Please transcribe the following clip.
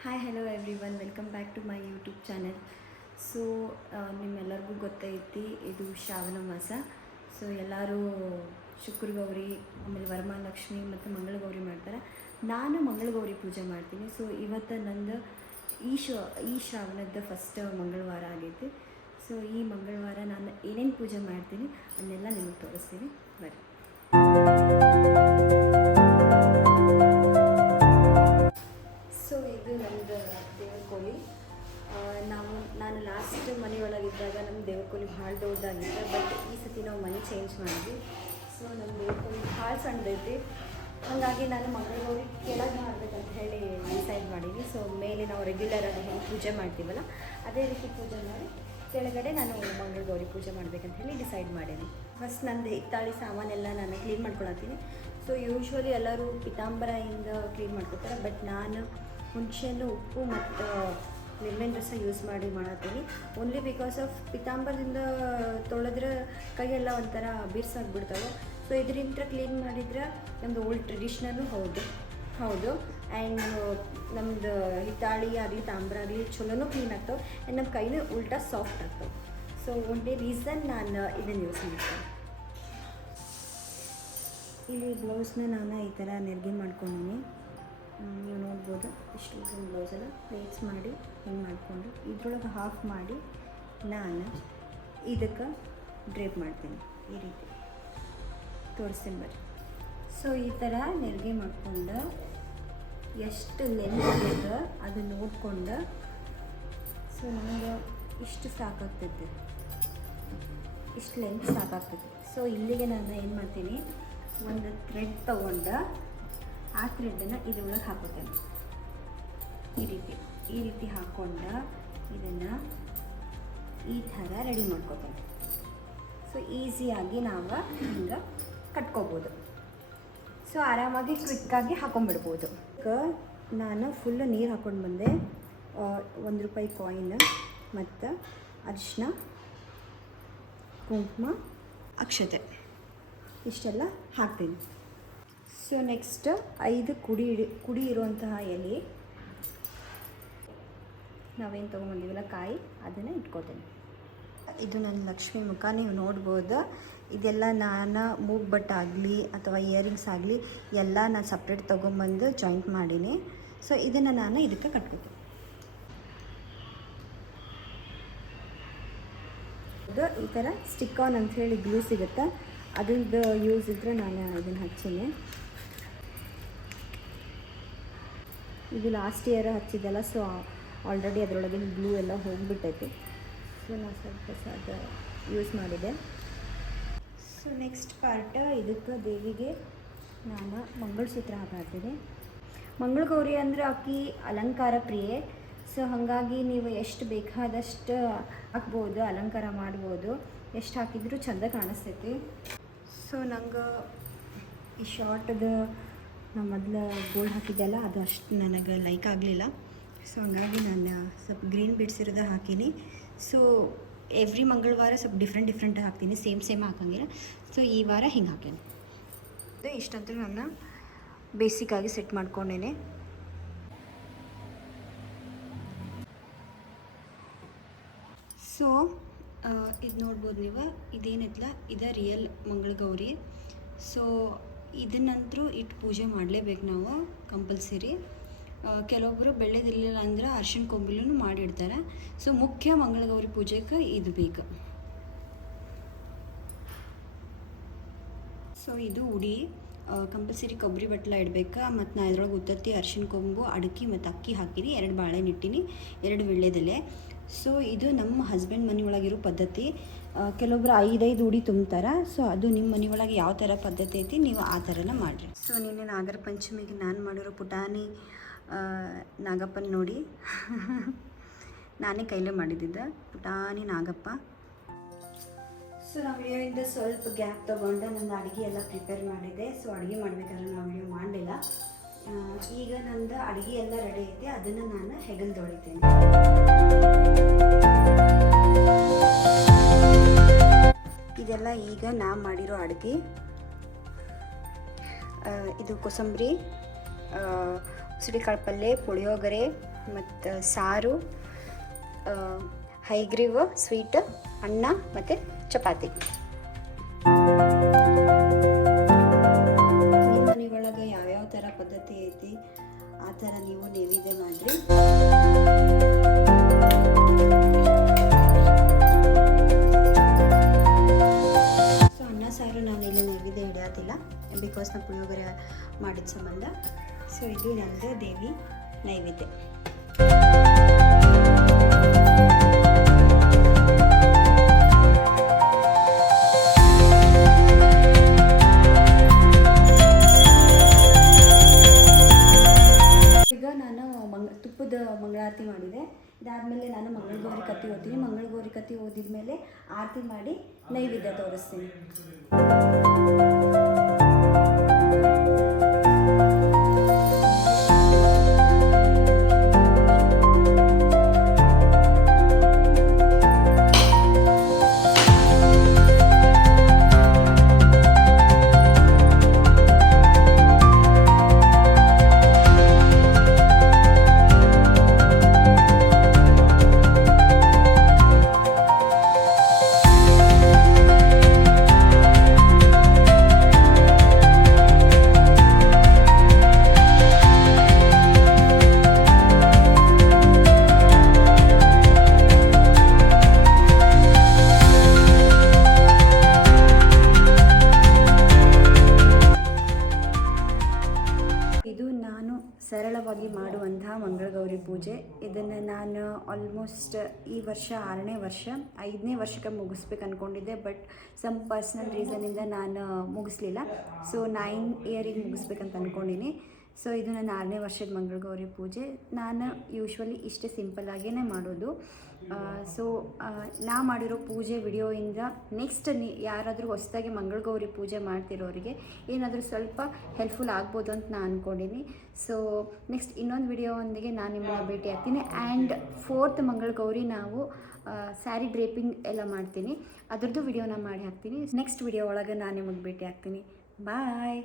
Hi hello everyone welcome back to my YouTube channel. So ನಿಮ್ಮೆಲ್ಲರಿಗೂ ಗೊತ್ತೈತಿ ಇದು ಶ್ರಾವಣ ಮಾಸ. ಸೊ ಎಲ್ಲರೂ ಶುಕ್ರ ಗೌರಿ ಆಮೇಲೆ ವರಮಹಾಲಕ್ಷ್ಮಿ ಮತ್ತು ಮಂಗಳಗೌರಿ ಮಾಡ್ತಾರೆ. ನಾನು ಮಂಗಳಗೌರಿ ಪೂಜೆ ಮಾಡ್ತೀನಿ. ಸೊ ಇವತ್ತು ನಂದು ಈ ಶ್ರಾವಣದ ಫಸ್ಟ್ ಮಂಗಳವಾರ ಆಗೈತಿ. ಸೊ ಈ ಮಂಗಳವಾರ ನಾನು ಏನೇನು ಪೂಜೆ ಮಾಡ್ತೀನಿ ಅದನ್ನೆಲ್ಲ ನಿಮಗೆ ತೋರಿಸ್ತೀನಿ ಬರ್ರಿ. ಸೊ ಇದು ನಮ್ಮದು ದೇವರಕೋಲಿ. ನಾನು ಲಾಸ್ಟ್ ಮನೆಯೊಳಗಿದ್ದಾಗ ನಮ್ಮ ದೇವರಕೋಲಿ ಭಾಳ ದೊಡ್ಡದಾಗಿತ್ತು. ಬಟ್ ಈ ಸತಿ ನಾವು ಮನೆ ಚೇಂಜ್ ಮಾಡಿದ್ವಿ. ಸೊ ನಮ್ಮ ದೇವರಕೋಲಿ ಭಾಳ ಸಣ್ಣದೈತಿ. ಹಾಗಾಗಿ ನಾನು ಮಂಗಳಗೌರಿ ಕೆಳಗೆ ಮಾಡ್ಬೇಕಂತ ಹೇಳಿ ಡಿಸೈಡ್ ಮಾಡೀನಿ. ಸೊ ಮೇಲೆ ನಾವು ರೆಗ್ಯುಲರಾಗಿ ಹೇಗೆ ಪೂಜೆ ಮಾಡ್ತೀವಲ್ಲ ಅದೇ ರೀತಿ ಪೂಜೆ ಮಾಡಿ ಕೆಳಗಡೆ ನಾನು ಮಂಗಳಗೌರಿ ಪೂಜೆ ಮಾಡ್ಬೇಕಂತ ಹೇಳಿ ಡಿಸೈಡ್ ಮಾಡೀನಿ. ಫಸ್ಟ್ ನಂದು ಹಿತ್ತಾಳಿ ಸಾಮಾನೆಲ್ಲ ನಾನು ಕ್ಲೀನ್ ಮಾಡ್ಕೊಳತ್ತೀನಿ. ಸೊ ಯೂಶ್ವಲಿ ಎಲ್ಲರೂ ಪಿತಾಂಬರದಿಂದ ಕ್ಲೀನ್ ಮಾಡ್ಕೊತಾರೆ. ಬಟ್ ನಾನು ಹುಣಸೆಹಣ್ಣು, ಉಪ್ಪು ಮತ್ತು ಲೆಮನ್ ರಸ ಯೂಸ್ ಮಾಡಿ ಮಾಡತ್ತೀನಿ. ಓನ್ಲಿ ಬಿಕಾಸ್ ಆಫ್ ಪಿತಾಂಬರದಿಂದ ತೊಳೆದ್ರೆ ಕೈಯೆಲ್ಲ ಒಂಥರ ಬಿರ್ಸಾಗ್ಬಿಡ್ತಾವೆ. ಸೊ ಇದರಿಂದ ಕ್ಲೀನ್ ಮಾಡಿದ್ರೆ ನಮ್ಮದು ಓಲ್ಡ್ ಟ್ರೆಡಿಷ್ನಲ್ಲು ಹೌದು ಆ್ಯಂಡ್ ನಮ್ಮದು ಹಿತ್ತಾಳಿ ಆಗಲಿ ತಾಮ್ರ ಆಗಲಿ ಚಲೋನೂ ಕ್ಲೀನ್ ಆಗ್ತಾವೆ ಆ್ಯಂಡ್ ನಮ್ಮ ಕೈನೂ ಉಲ್ಟಾ ಸಾಫ್ಟ್ ಆಗ್ತಾವೆ. ಸೊ ಒಂದೇ ರೀಸನ್ ನಾನು ಇದನ್ನು ಯೂಸ್ ಮಾಡ್ತೀನಿ. ಇಲ್ಲಿ ಬ್ಲೌಸ್ನ ನಾನು ಈ ಥರ ನೆರಿಗೆ ಮಾಡ್ಕೊಂಡಿನಿ. ನೀವು ನೋಡ್ಬೋದು ಇಷ್ಟು ಬ್ಲೌಸೆಲ್ಲ ಪ್ಲೇಟ್ಸ್ ಮಾಡಿ ಹಿಂಗೆ ಮಾಡಿಕೊಂಡು ಇದ್ರೊಳಗೆ ಹಾಫ್ ಮಾಡಿ ನಾನು ಇದಕ್ಕೆ ಡ್ರೇಪ್ ಮಾಡ್ತೀನಿ. ಈ ರೀತಿ ತೋರಿಸ್ತೀನಿ ಬರ್ರಿ. ಸೊ ಈ ಥರ ನೆರಿಗೆ ಮಾಡ್ಕೊಂಡು ಎಷ್ಟು ಲೆಂತ್ ಇದೆ ಅದು ನೋಡ್ಕೊಂಡು ಸೊ ನನಗೆ ಇಷ್ಟು ಸಾಕಾಗ್ತೈತೆ, ಇಷ್ಟು ಲೆಂತ್ ಸಾಕಾಗ್ತೈತೆ. ಸೊ ಇಲ್ಲಿಗೆ ನಾನು ಏನು ಮಾಡ್ತೀನಿ, ಒಂದು ಥ್ರೆಡ್ ತೊಗೊಂಡು ಆ ಥ್ರೆಡ್ಡನ್ನು ಇದ್ರೊಳಗೆ ಹಾಕೋತೇನೆ. ಈ ರೀತಿ ಹಾಕ್ಕೊಂಡು ಇದನ್ನು ಈ ಥರ ರೆಡಿ ಮಾಡ್ಕೋತೇನೆ. ಸೊ ಈಸಿಯಾಗಿ ನಾವು ಹಿಂಗೆ ಕಟ್ಕೋಬೋದು. ಸೊ ಆರಾಮಾಗಿ ಕ್ವಿಕ್ಕಾಗಿ ಹಾಕೊಂಡ್ಬಿಡ್ಬೋದು. ನಾನು ಫುಲ್ ನೀರು ಹಾಕ್ಕೊಂಡು ಬಂದೆ. ₹1 ಕಾಯಿನ್ ಮತ್ತು ಅರಿಶಿನ, ಕುಂಕುಮ, ಅಕ್ಷತೆ ಇಷ್ಟೆಲ್ಲ ಹಾಕ್ತೀನಿ. ಸೊ ನೆಕ್ಸ್ಟ್ 5 ಕುಡಿ ಇರುವಂತಹ ಎಲೆ ನಾವೇನು ತೊಗೊಂಬಂದಿವಲ್ಲ ಕಾಯಿ ಅದನ್ನು ಇಟ್ಕೋತೇನೆ. ಇದು ನನ್ನ ಲಕ್ಷ್ಮಿ ಮುಖ ನೀವು ನೋಡ್ಬೋದು. ಇದೆಲ್ಲ ನಾನು ಮೂಗ್ ಬಟ್ ಆಗಲಿ ಅಥವಾ ಇಯರಿಂಗ್ಸ್ ಆಗಲಿ ಎಲ್ಲ ನಾನು ಸಪ್ರೇಟ್ ತೊಗೊಂಬಂದು ಜಾಯಿಂಟ್ ಮಾಡೀನಿ. ಸೊ ಇದನ್ನು ನಾನು ಇದಕ್ಕೆ ಕಟ್ಕೋತೀನಿ. ಇದು ಈ ಥರ ಸ್ಟಿಕ್ ಆನ್ ಅಂಥೇಳಿ ಗ್ಲೂ ಸಿಗುತ್ತೆ, ಅದ್ರದ್ದು ಯೂಸ್ ಇದ್ದರೆ ನಾನು ಇದನ್ನು ಹಚ್ಚೀನಿ. ಇದು ಲಾಸ್ಟ್ ಇಯರ್ ಹಚ್ಚಿದ್ದಲ್ಲ. ಸೊ ಆಲ್ರೆಡಿ ಅದರೊಳಗಿನ ಗ್ಲೂ ಎಲ್ಲ ಹೋಗಿಬಿಟ್ಟೈತಿ. ಸೊ ನಾನು ಸ್ವಲ್ಪ ಯೂಸ್ ಮಾಡಿದೆ. ಸೊ ನೆಕ್ಸ್ಟ್ ಪಾರ್ಟ್ ಇದಕ್ಕೆ ದೇವಿಗೆ ನಾನು ಮಂಗಳಸೂತ್ರ ಹಾಕಾಡ್ತೀನಿ. ಮಂಗಳಗೌರಿ ಅಂದರೆ ಆಕಿ ಅಲಂಕಾರ ಪ್ರಿಯೆ. ಸೊ ಹಾಗಾಗಿ ನೀವು ಎಷ್ಟು ಬೇಕಾದಷ್ಟು ಹಾಕ್ಬೋದು, ಅಲಂಕಾರ ಮಾಡ್ಬೋದು. ಎಷ್ಟು ಹಾಕಿದರೂ ಚೆಂದ ಕಾಣಿಸ್ತೈತಿ. ಸೊ ನಂಗೆ ಈ ಶಾರ್ಟ್ದು ನಾವು ಮೊದಲು ಗೋಲ್ಡ್ ಹಾಕಿದ್ದೆಲ್ಲ ಅದು ಅಷ್ಟು ನನಗೆ ಲೈಕ್ ಆಗಲಿಲ್ಲ. ಸೊ ಹಂಗಾಗಿ ನಾನು ಸ್ವಲ್ಪ ಗ್ರೀನ್ ಬಿಡ್ಸ್ ಇರೋದು ಹಾಕೀನಿ. ಸೊ ಎವ್ರಿ ಮಂಗಳವಾರ ಸ್ವಲ್ಪ ಡಿಫ್ರೆಂಟ್ ಹಾಕ್ತೀನಿ, ಸೇಮ್ ಹಾಕಂಗಿಲ್ಲ. ಸೊ ಈ ವಾರ ಹಿಂಗೆ ಹಾಕೀನಿ. ಇಷ್ಟಂತೂ ನಾನು ಬೇಸಿಕ್ಕಾಗಿ ಸೆಟ್ ಮಾಡ್ಕೊಂಡೇನೆ. ಸೊ ಇದು ನೋಡ್ಬೋದು ನೀವು, ಇದೇನಿತ್ತಲ್ಲ ಇದು ರಿಯಲ್ ಮಂಗಳಗೌರಿ. ಸೊ ಇದನ್ನಂತರೂ ಇಟ್ಟು ಪೂಜೆ ಮಾಡಲೇಬೇಕು ನಾವು ಕಂಪಲ್ಸರಿ. ಕೆಲವೊಬ್ಬರು ಬೆಳ್ಳೆದಿರಲಿಲ್ಲ ಅಂದ್ರೆ ಅರ್ಶಿಣ ಕೊಂಬಿಲೂ ಮಾಡಿಡ್ತಾರೆ. ಸೊ ಮುಖ್ಯ ಮಂಗಳಗೌರಿ ಪೂಜೆಗೆ ಇದು ಬೇಕು. ಸೊ ಇದು ಉಡಿ ಕಂಪಲ್ಸರಿ ಕೊಬ್ಬರಿ ಬಟ್ಲ ಇಡಬೇಕು. ಮತ್ತು ನಾನು ಇದ್ರೊಳಗೆ ಉತ್ತತ್ತಿ, ಅರ್ಶಿಣ ಕೊಂಬು, ಅಡಿಕೆ ಮತ್ತು ಅಕ್ಕಿ ಹಾಕಿನಿ. 2 ಬಾಳೆಹಣ್ಣು ಇಟ್ಟಿನಿ, 2 ವೀಳ್ಯದೆಲೆ. ಸೊ ಇದು ನಮ್ಮ ಹಸ್ಬೆಂಡ್ ಮನೆಯೊಳಗಿರೋ ಪದ್ಧತಿ. ಕೆಲವೊಬ್ರು 5 ಉಡಿ ತುಂಬ್ತಾರೆ. ಸೊ ಅದು ನಿಮ್ಮ ಮನೆಯೊಳಗೆ ಯಾವ ಥರ ಪದ್ಧತಿ ಐತಿ ನೀವು ಆ ಥರನ ಮಾಡಿರಿ. ಸೊ ನಿನ್ನೆ ನಾಗರ ಪಂಚಮಿಗೆ ನಾನು ಮಾಡಿರೋ ಪುಟಾಣಿ ನಾಗಪ್ಪನ ನೋಡಿ ನಾನೇ ಕೈಲೇ ಮಾಡಿದ್ದಿದ್ದೆ ಪುಟಾಣಿ ನಾಗಪ್ಪ. ಸೊ ನಾವು ವಿಡಿಯೋಯಿಂದ ಸ್ವಲ್ಪ ಗ್ಯಾಪ್ ತೊಗೊಂಡು ನನ್ನ ಅಡುಗೆ ಎಲ್ಲ ಪ್ರಿಪೇರ್ ಮಾಡಿದ್ದೆ. ಸೊ ಅಡುಗೆ ಮಾಡಬೇಕಾದ್ರೆ ನಾವು ವಿಡಿಯೋ ಮಾಡಲಿಲ್ಲ. ಈಗ ನಂದು ಅಡುಗೆ ಎಲ್ಲ ರೆಡಿ ಐತೆ, ಅದನ್ನು ನಾನು ಹೆಗಲು ತೊಳಿತೇನೆ. ಇದೆಲ್ಲ ಈಗ ನಾ ಮಾಡಿರೋ ಅಡುಗೆ. ಇದು ಕೋಸಂಬರಿ, ಉಸಿರಿಕಾಳು ಪಲ್ಯ, ಪುಳಿಯೋಗರೆ, ಮತ್ತು ಸಾರು, ಹೈಗ್ರೀವ್ ಸ್ವೀಟ್, ಅನ್ನ ಮತ್ತು ಚಪಾತಿ. ನಿಮ್ಮ ಮನೆಯೊಳಗೆ ಯಾವ್ಯಾವ ಥರ ಪದ್ಧತಿ ಐತಿ ಆ ಥರ ನೀವು ನೈವೇದ್ಯ ಮಾಡಿರಿ. ಸೊ ಅನ್ನ ಸಾರು ನಾನು ಇಲ್ಲಿ ನೈವೇದ್ಯ ಹಿಡಿಯೋದಿಲ್ಲ, ಬಿಕಾಸ್ ನಾವು ಪುಳಿಯೋಗರೆ ಮಾಡಿದ ಸಂಬಂಧ. ಸೊ ಇದು ನಮ್ಮದು ದೇವಿ ನೈವೇದ್ಯ. ಈಗ ನಾನು ತುಪ್ಪದ ಮಂಗಳಾರತಿ ಮಾಡಿದೆ. ಇದಾದಮೇಲೆ ನಾನು ಮಂಗಳಗೌರಿ ಕತ್ತಿ ಓದ್ತೀನಿ. ಮಂಗಳಗೌರಿ ಕತ್ತಿ ಓದಿದ ಮೇಲೆ ಆರತಿ ಮಾಡಿ ನೈವೇದ್ಯ ತೋರಿಸ್ತೀನಿ. ಸರಳವಾಗಿ ಮಾಡುವಂತಹ ಮಂಗಳಗೌರಿ ಪೂಜೆ. ಇದನ್ನು ನಾನು ಆಲ್ಮೋಸ್ಟ್ ಈ ವರ್ಷ 6ನೇ ವರ್ಷ, 5ನೇ ವರ್ಷಕ್ಕೆ ಮುಗಿಸ್ಬೇಕು ಅಂದ್ಕೊಂಡಿದ್ದೆ. ಬಟ್ ಸಮ್ ಪರ್ಸ್ನಲ್ ರೀಸನಿಂದ ನಾನು ಮುಗಿಸ್ಲಿಲ್ಲ. ಸೊ 9 ಇಯರಿಗೆ ಮುಗಿಸ್ಬೇಕಂತ ಅಂದ್ಕೊಂಡಿನಿ. ಸೊ ಇದು ನನ್ನ 6ನೇ ವರ್ಷದ ಮಂಗಳಗೌರಿ ಪೂಜೆ. ನಾನು ಯೂಶ್ವಲಿ ಇಷ್ಟೇ ಸಿಂಪಲ್ಲಾಗೇ ಮಾಡೋದು. ಸೊ ನಾ ಮಾಡಿರೋ ಪೂಜೆ ವಿಡಿಯೋಯಿಂದ ನೆಕ್ಸ್ಟ್ ಯಾರಾದರೂ ಹೊಸದಾಗಿ ಮಂಗಳಗೌರಿ ಪೂಜೆ ಮಾಡ್ತಿರೋರಿಗೆ ಏನಾದರೂ ಸ್ವಲ್ಪ ಹೆಲ್ಪ್ಫುಲ್ ಆಗ್ಬೋದು ಅಂತ ನಾನು ಅಂದ್ಕೊಂಡಿನಿ. ಸೊ ನೆಕ್ಸ್ಟ್ ಇನ್ನೊಂದು ವಿಡಿಯೋವೊಂದಿಗೆ ನಾನು ನಿಮ್ಮನ್ನ ಭೇಟಿ ಆಗ್ತೀನಿ. ಆ್ಯಂಡ್ 4th ಮಂಗಳಗೌರಿ ನಾವು ಸ್ಯಾರಿ ಡ್ರೇಪಿಂಗ್ ಎಲ್ಲ ಮಾಡ್ತೀನಿ, ಅದ್ರದ್ದು ವಿಡಿಯೋನ ಮಾಡಿ ಹಾಕ್ತೀನಿ. ನೆಕ್ಸ್ಟ್ ವಿಡಿಯೋ ಒಳಗೆ ನಾನು ನಿಮಗೆ ಭೇಟಿ ಆಗ್ತೀನಿ. ಬಾಯ್.